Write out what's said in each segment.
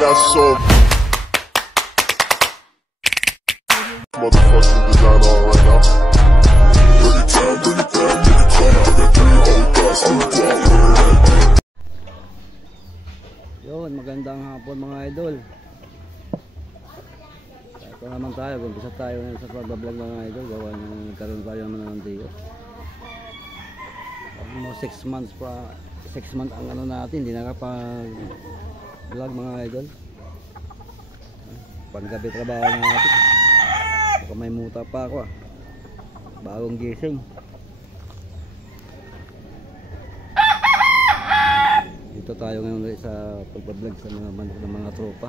got so motherfucking design on right now. Bring it down, make it clap. I got 3 old thoughts, new guap. Yun, magandang hapon mga idol. Ito naman tayo, umpisa tayo ngayon sa pagbablog mga idol. Gawa ng nagkaroon tayo naman ng diyo. Almost 6 months pa, 6 months ang ano natin, hindi nakapag vlog mga idol. Panggabi trabaho na natin. Baka may muta pa ako bagong gising. Dito tayo ngayon ulit sa pagbablog sa mga manok ng mga tropa.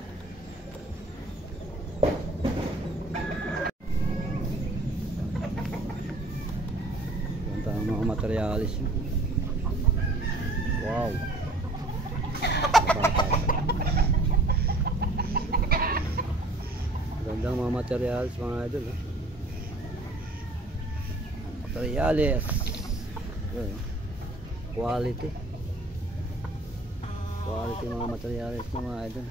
Ganda ang mga materialis. Wow. Gandang mga materials mga idol. Materials. Quality. Quality mga materials na mga idol.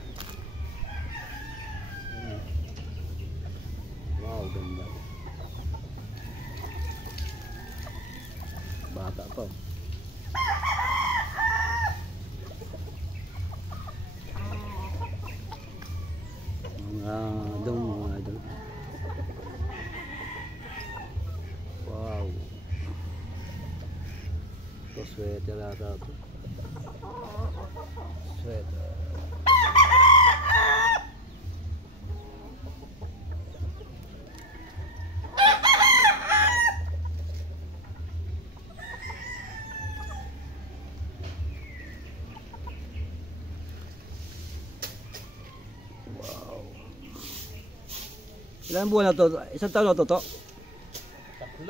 Wow, ganda. Bata pa. Dong mga idol. Wow. Ito sweater ata ito. Sweater. Ilan buwan na to? Isang taon na to? Tatlo,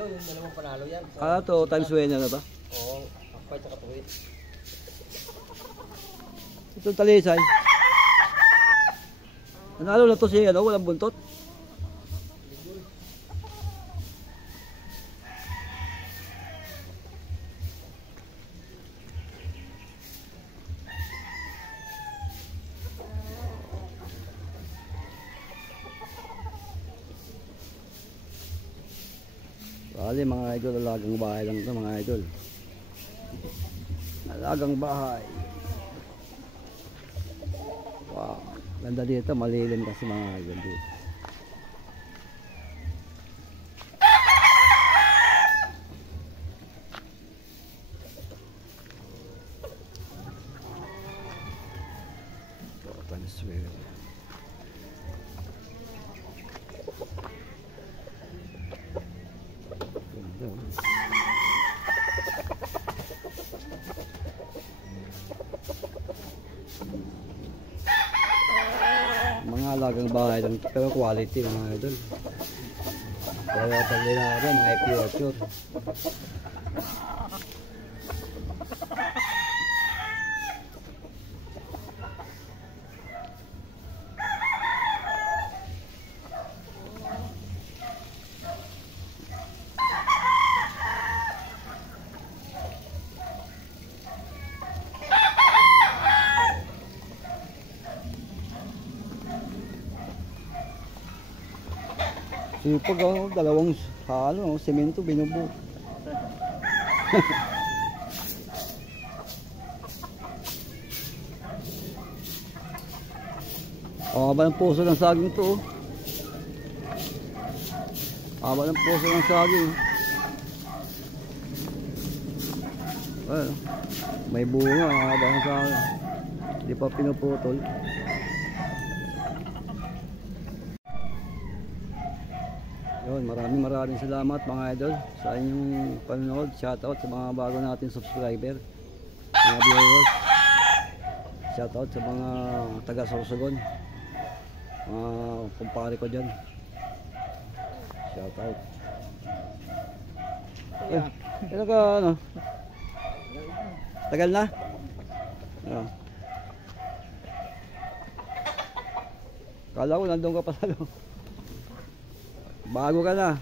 yung dalawang panalo yan. To times winner na to? Oo, akpay sa katuwid. Itong talisay. Nanalo na to siya, ano? Walang buntot. Bali mga idol, alagang bahay lang ito mga idol. Alagang bahay. Wow, ganda dito, malilim kasi mga idol dito. Mga alagang bahay lang pero quality mga idol. Kaya pagli na rin ay pure. Sipag dalawang semento binubuo. Haba ng puso ng saging to. Haba ng puso ng saging. Well, may bunga, haba ng saging. Hindi pa pinuputol. Yun, maraming salamat mga idol sa inyong panonood. Shoutout sa mga bago natin subscriber, mga viewers. Shoutout sa mga taga Sorsogon, mga kumpare ko dyan. Shoutout. Ano ka ano? Tagal na? Kala ko nandun ka pa sa loob. Bago ka na.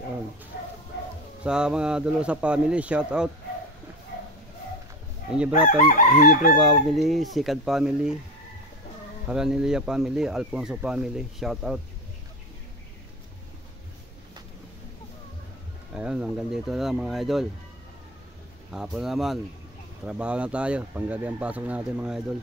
Yan. Sa mga Dolosa family, shout out. Hingebra family, Sikad family, Haranilia family, Alfonso family, shout out. Ayun, hanggang dito na lang mga idol. Hapon na naman, trabaho na tayo, panggabi ang pasok natin mga idol.